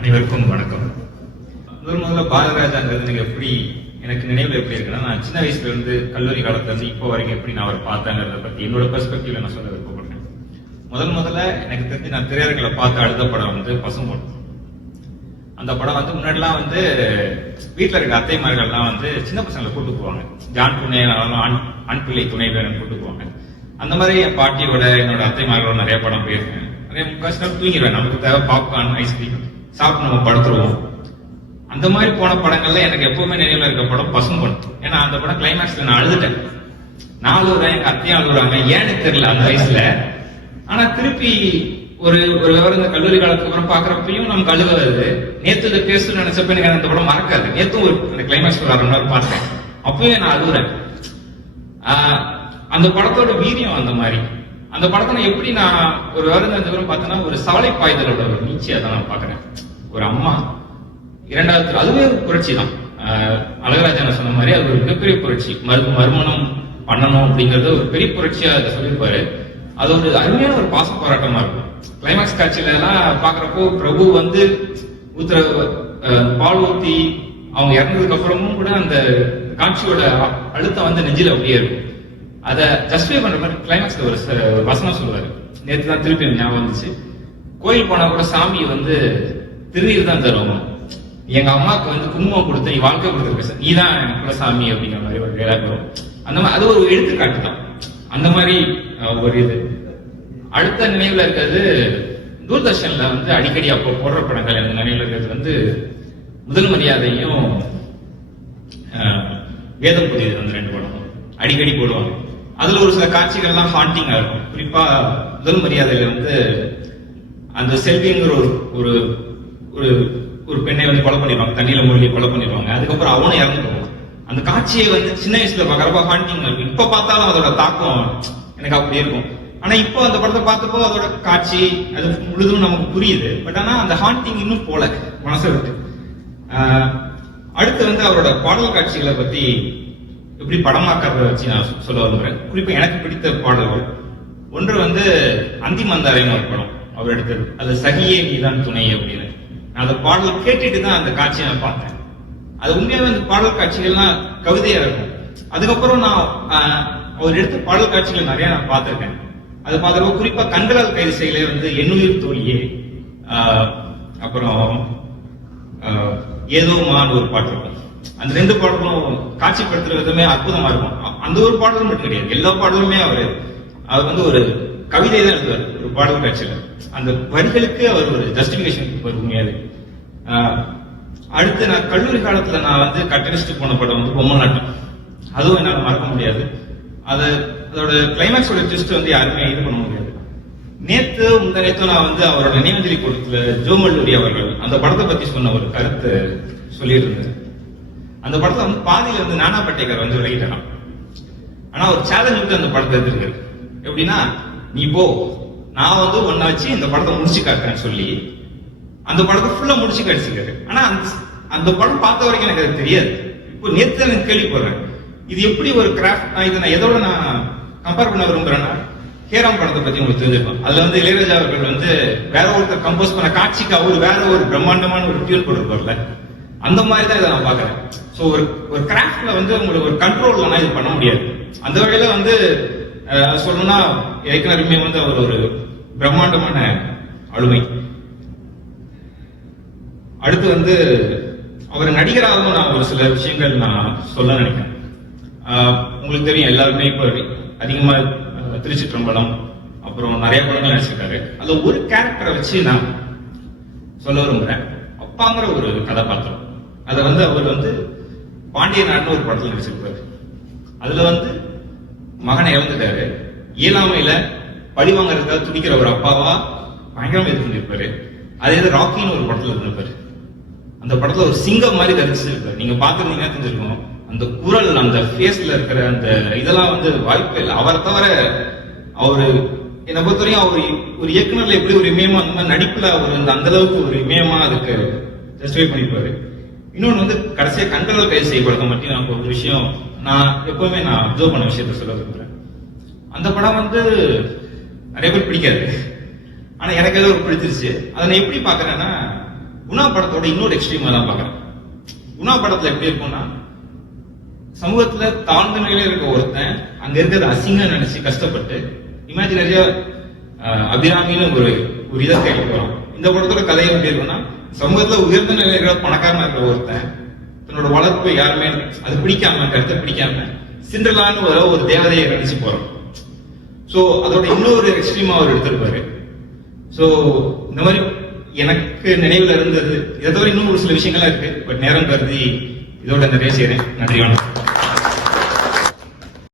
அனைவருக்கும் வணக்கம். முதல்ல பாரதிராஜாங்கிறது எனக்கு எப்படி எனக்கு நினைவுல எப்படி இருக்குன்னா, நான் சின்ன வயசுல இருந்து கல்லூரி காலத்துல இருந்து இப்போ வரைக்கும் எப்படி நான் அவர் பார்த்தேங்கிறத பத்தி என்னோட பெர்ஸ்பெக்டிவ்ல நான் சொல்ல விருப்பப்படுறேன். முதல்ல எனக்கு தெரிஞ்சு நான் திரையரங்களை பார்த்து அழுத படம் வந்து பசும்பொன். அந்த படம் வந்து முன்னாடிலாம் வந்து வீட்டுல இருக்க அத்தைமார்கள்லாம் வந்து சின்ன பசங்களை கூட்டு போவாங்க. ஜான் துணை ஆண் பிள்ளை துணை வேணும்னு கூட்டு போவாங்க. அந்த மாதிரி என் பாட்டியோட என்னோட அத்தைமார்களோட நிறைய படம் போயிருக்கேன். நிறைய முக்காசி நாள் தூங்கிடுவேன். நமக்கு தேவை பாப்கார்ன், ஐஸ்கிரீம் சாப்பிட்டு நம்ம படுத்துருவோம். அந்த மாதிரி போன படங்கள்ல எனக்கு எப்பவுமே நினைவுல இருக்க படம் பசும்பொன். ஏன்னா அந்த படம் கிளைமேக்ஸ்ல நான் அழுதுட்டேன். நான் அழுகுறேன், எங்க அத்தையும் அழுகுறாங்க. ஏன்னு தெரியல அந்த வயசுல. ஆனா திருப்பி ஒரு விவரம் இந்த கல்லூரி காலத்துக்கு அப்புறம் பாக்குறப்பையும் நமக்கு அழுக வருது. நேத்து இதை பேசணும்னு நினைச்சப்ப எனக்கு அந்த படம் மறக்காது. நேத்தும் ஒரு கிளைமேக்ஸ் ஒரு 1/2 மணி பார்த்தேன். அப்பவே நான் அழுகுறேன். அந்த படத்தோட வீரியம் அந்த மாதிரி. அந்த படத்தை எப்படி நான் ஒரு விவரம் பார்த்தேன்னா, ஒரு சாலை பாய்தலோட ஒரு நீச்சியா தான் நான் பாக்குறேன். ஒரு அம்மா இரண்டாவது, அதுவே ஒரு புரட்சி தான். அழகராஜன் சொன்ன மாதிரி அது ஒரு மிகப்பெரிய புரட்சி. மறுமணம் பண்ணணும் அப்படிங்கறது ஒரு பெரிய புரட்சியா அதை சொல்லியிருப்பாரு. அது ஒரு அருமையான ஒரு பாச போராட்டமா இருக்கும். கிளைமேக்ஸ் காட்சியில எல்லாம் பாக்குறப்போ பிரபு வந்து பால் ஊத்தி அவங்க இறந்ததுக்கு அப்புறமும் கூட அந்த காட்சியோட அழுத்தம் வந்து நெஞ்சில அப்படியே இருக்கும். அதை ஜஸ்டிஃபை பண்ற மாதிரி கிளைமேக்ஸ்ல ஒரு வசனம் சொல்லுவாரு. நேற்று தான் திருப்பி ஞாபகம் வந்துச்சு. கோயில் போனா கூட சாமி வந்து திருநீர் தான் தருவோம். எங்க அம்மாவுக்கு வந்து குங்குமம் கொடுத்து நீ வாழ்க்கை கொடுத்துருக்க, நீ தான் எனக்கு கூட சாமி அப்படிங்கிற மாதிரி ஒரு டைலாக் வரும். அந்த மாதிரி அது ஒரு எடுத்துக்காட்டு தான். அந்த மாதிரி ஒரு இது. அடுத்த நினைவுல இருக்கிறது தூர்தர்ஷன்ல வந்து அடிக்கடி அப்போ போடுற படங்கள். எனக்கு நினைவுல இருக்கிறது வந்து முதல் மரியாதையும் வேதம் புதியது அந்த 2 படம் அடிக்கடி போடுவாங்க. அதுல ஒரு சில காட்சிகள்லாம் ஹாண்டிங்கா இருக்கும். குறிப்பா முதல் மரியாதையில வந்து அந்த செல்விங்கிற ஒரு ஒரு பெண்ணை வந்து கொலை பண்ணிடுவாங்க. தண்ணியில மூழ்கி கொலை பண்ணிடுவாங்க. அதுக்கப்புறம் அவனும் இறந்துடுவாங்க. அந்த காட்சியை வந்து சின்ன வயசுல பாக்குறப்ப ஹாண்டிங் இருக்கும். இப்ப பார்த்தாலும் அதோட தாக்கம் எனக்கு அப்படி இருக்கும். ஆனா இப்போ அந்த படத்தை பார்த்தப்போ அதோட காட்சி அது முழுதும் நமக்கு புரியுது. பட் ஆனா அந்த ஹாண்டிங் இன்னும் போல மனசை விட்டு. அடுத்து வந்து அவரோட பாடல் காட்சிகளை பத்தி எப்படி படமாக்கிறத வச்சு நான் சொல்ல விரும்புறேன். குறிப்பா எனக்கு பிடித்த பாடல்கள் ஒன்று வந்து அந்தி மந்தாரைன்னு ஒரு படம் அவர் எடுத்தது. அது சகியே நீதான் துணை அப்படின்னு. நான் அந்த பாடல் கேட்டுட்டு தான் அந்த காட்சியை நான் பார்த்தேன். அது உண்மையாவே அந்த பாடல் காட்சிகள்லாம் கவிதையா இருக்கும். அதுக்கப்புறம் நான் அவர் எடுத்த பாடல் காட்சிகள் நிறைய நான் பார்த்திருக்கேன். அது பார்த்துருப்போம். குறிப்பா கண்களால் கைது செய்யல வந்து என்னுயிர் தோழியே, அப்புறம் ஏதோ மான் ஒரு பாட்டு இருக்கும். அந்த 2 பாடலும் காட்சிப்படுத்துற விதமே அற்புதமா இருக்கும். அந்த ஒரு பாடலும் மட்டும் கிடையாது, எல்லா பாடலுமே அவர் வந்து ஒரு கவிதை தான் எழுதுவார் ஒரு பாடல் காட்சியில. அந்த வரிகளுக்கு அவர் ஒரு ஜஸ்டிபிகேஷன் உண்மையாவே. அடுத்து நான் கல்லூரி காலத்துல நான் வந்து கட்டடிச்சுட்டு போன படம் வந்து பொம்மல் நாட்டம். அதுவும் என்னால மறக்க முடியாது. அதோட கிளைமேக்ஸோட ட்விஸ்ட் வந்து யாருமே இது பண்ண முடியாது. முந்தநேத்து நான் வந்து அவரோட நினைவஞ்சலி கூட்டத்துல ஜோமல்லூரி அவர்கள் அந்த படத்தை பத்தி சொன்ன ஒரு கருத்து சொல்லிட்டு இருந்தேன். அந்த படத்தை வந்து பாதியில வந்து நானா பட்டேகர் வந்து விலகிட்டான். ஆனா ஒரு சேலஞ்ச் விட்டு அந்த படத்தை எடுத்திருக்காரு. எப்படின்னா, நீ போ, நான் வந்து ஒன்ன வச்சு இந்த படத்தை முடிச்சு காட்டுறேன்னு சொல்லி அந்த படத்தை ஃபுல்லா முடிச்சு காட்டிச்சிருக்காரு. ஆனா அந்த படம் பார்த்த வரைக்கும் எனக்கு அது தெரியாது. இப்போ நேத்து எனக்கு கேள்விப்படுறேன். இது எப்படி ஒரு கிராஃப்ட். இதை நான் எதோட நான் கம்பேர் பண்ண விரும்புறேன்னா, ஹேராம் படத்தை பத்தி உங்களுக்கு தெரிஞ்சிருக்கும். அதுல வந்து இளையராஜா அவர்கள் வந்து வேற ஒருத்தர் கம்போஸ் பண்ண காட்சிக்கு அவர் வேற ஒரு பிரம்மாண்டமான ஒரு டியூன் போட்டிருப்பார்ல, அந்த மாதிரி தான் இதை நான் பாக்குறேன். ஸோ ஒரு கிராஃப்ட்ல வந்து உங்களுக்கு ஒரு கண்ட்ரோல்ல இது பண்ண முடியாது. அந்த வகையில வந்து சொல்லணும்னா ஏற்கனவே வந்து அவர் ஒரு பிரம்மாண்டமான ஆளுமை. அடுத்து வந்து அவர் நடிகராகவும் நான் ஒரு சில விஷயங்கள் நான் சொல்ல நினைக்கிறேன். உங்களுக்கு தெரியும், எல்லாருமே இப்ப அதிகமா திருச்சிற்றம்பலம் அப்புறம் நிறைய படங்கள் நடிச்சிருக்காரு. அதுல ஒரு கேரக்டரை வச்சு நான் சொல்ல விரும்புறேன். அப்பாங்கிற ஒரு கதாபாத்திரம். அதை வந்து அவர் வந்து பாண்டிய நாடுன்னு ஒரு படத்துல நடிச்சிருப்பாரு. அதுல வந்து மகனை இழந்துட்டாரு. இயலாமையில பழி வாங்கறதுக்காக துடிக்கிற ஒரு அப்பாவா பயங்கரமா இது பண்ணிருப்பாரு. அதே ராக்கின்னு ஒரு படத்துல இருந்திருப்பாரு. அந்த படத்துல ஒரு சிங்கம் மாதிரி கருத்து நீங்க பாத்துருந்தீங்கன்னா தெரிஞ்சிருக்கோம். அந்த குரல், அந்த ஃபேஸ்ல இருக்கிற அந்த இதெல்லாம் வந்து வாய்ப்பே இல்லை. அவரை தவிர அவரு என்னை பொறுத்தவரையும் அவர் ஒரு இயக்குனர்ல எப்படி ஒரு இமயமா அந்த மாதிரி நடிப்புல அவர் அந்த அளவுக்கு ஒரு இமயமா அதுக்கு ஜஸ்டிஃபை பண்ணிருப்பாரு. இன்னொன்னு வந்து கடைசியா கண்களால் கைது செய்யப்படுத்த மட்டும் நான் ஒரு விஷயம் நான் எப்பவுமே நான் அப்சர்வ் பண்ண விஷயத்த சொல்ல விரும்புறேன். அந்த படம் வந்து நிறைய பேர் பிடிக்காது. ஆனா எனக்கு ஏதோ ஒரு பிடிச்சிருச்சு. அதை நான் எப்படி பாக்குறேன்னா, குணா படத்தோட இன்னொரு எக்ஸ்ட்ரீமா தான் பாக்குறேன். குணா படத்துல எப்படி இருக்கும்னா, சமூகத்துல தாழ்ந்த நிலையில இருக்க ஒருத்தன் அங்க இருக்கிறத அசிங்கம் நினைச்சு கஷ்டப்பட்டு இமேஜினரியா அபிராமின்னு ஒரு இதை கையில போறான். இந்த படத்தோட கதை எப்படி இருக்கும்னா, சமூகத்துல உயர்ந்த நிலையில இருக்கிற பணக்காரனா இருக்கிற ஒருத்தன் தன்னோட வளர்ப்பு யாருமே அது பிடிக்காம கருத்தை பிடிக்காம சிண்டலான்னு ஒரு தேவதையை நினைச்சு போறோம். சோ அதோட இன்னொரு எக்ஸ்ட்ரீமா அவர் எடுத்திருப்பாரு. சோ இந்த மாதிரி எனக்கு நினைவுல இருந்தது. இதை தவிர இன்னும் ஒரு சில விஷயங்கள்லாம் இருக்கு. பட் நேரம் கருதி இதோட நிறைய செய்யறேன். நன்றி, வணக்கம்.